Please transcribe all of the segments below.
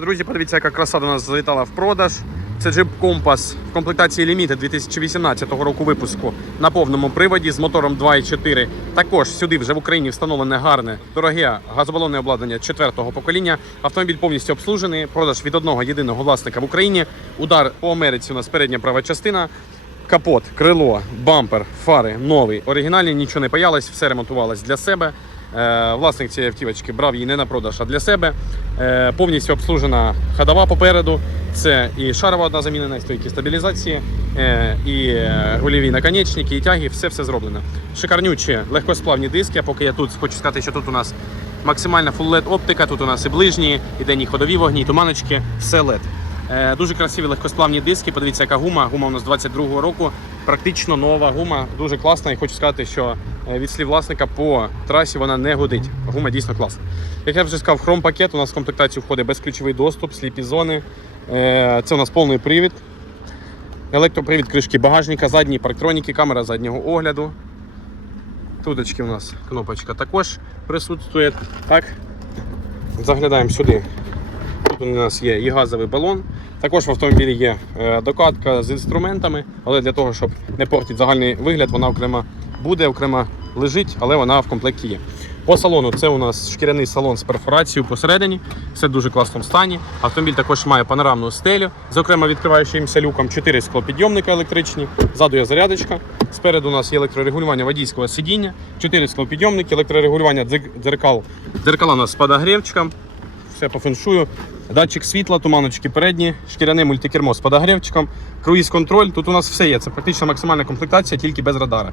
Друзі, подивіться, яка краса до нас залітала в продаж. Це Jeep Compass в комплектації Limited 2018 року випуску на повному приводі з мотором 2.4. Також сюди вже в Україні встановлене гарне, дороге газобалонне обладнання четвертого покоління. Автомобіль повністю обслужений. Продаж від одного єдиного власника в Україні. Удар по Америці у нас передня права частина. Капот, крило, бампер, фари новий, оригінальні, нічого не паялось, все ремонтувалось для себе. Е, власник цієї автівочки брав її не на продаж, а для себе. Е, повністю обслужена ходова попереду. Це і шарова одна замінена, і стойки стабілізації, е, і рульові наконечники, і тяги, все все зроблено. Шикарнючі легкосплавні диски. Поки я тут хочу сказати, що тут у нас максимальна full LED оптика, тут у нас і ближні, і денні ходові вогні, і туманочки, все. Е, Дуже красиві легкосплавні диски. Подивіться, яка гума. Гума у нас 22-го року. Практично нова гума, дуже класна. І хочу сказати, що від слів власника по трасі вона не годить. Гума дійсно класна. Як я вже сказав, хром-пакет у нас в комплектацію входить безключовий доступ, сліпі зони. Е, Це у нас повний привід. Електропривід кришки багажника, задні парктроніки, камера заднього огляду. Туточки у нас кнопочка також присутствує. Так. Заглядаємо сюди. Тут у нас є і газовий балон. Також в автомобілі є е, докатка з інструментами, але для того, щоб не портити загальний вигляд, вона окремо буде, окремо лежить, але вона в комплекті є. По салону це у нас шкіряний салон з перфорацією посередині, все в дуже класному стані. Автомобіль також має панорамну стелю, з окремо відкриваючимся люком, 4 склопідйомника електричні, ззаду є зарядочка. Спереду у нас є електрорегулювання водійського сидіння, 4 склопідйомники, електрорегулювання дзеркал. Дзеркала у нас з подогрівчиком, все по феншую. Датчик світла, туманочки передні, шкіряне мультикермо з подогрівчиком, круїз-контроль. Тут у нас все є. Це практично максимальна комплектація, тільки без радара.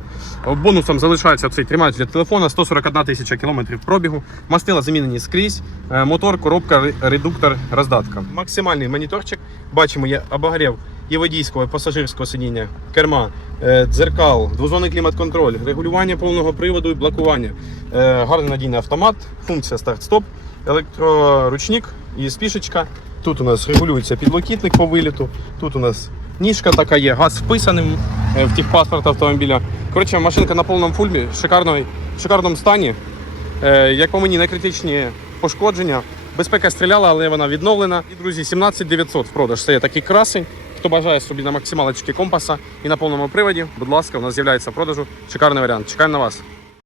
Бонусом залишається цей тримач для телефона, 141 тисяча кілометрів пробігу. Мастила замінені скрізь. Е, Мотор, коробка, редуктор, роздатка. Максимальний моніторчик. Бачимо, є обогрів і водійського, і пасажирського сидіння, керма, е, дзеркал, двозонний клімат-контроль, регулювання повного приводу і блокування. Е, Гарний надійний автомат, функція старт-стоп, електроручник і спішечка. Тут у нас регулюється підлокітник по виліту. Тут у нас ніжка така є, газ вписаний е, в техпаспорт автомобіля. Коротше, машинка на повному фульмі, в шикарному стані. Як по мені, не критичні пошкодження. Безпека стріляла, але вона відновлена. І, друзі, 17 900 в продаж. Це є такий красень. Хто бажає собі на максималочки компаса і на повному приводі, будь ласка, у нас з'являється в продажу шикарний варіант. Чекаємо на вас.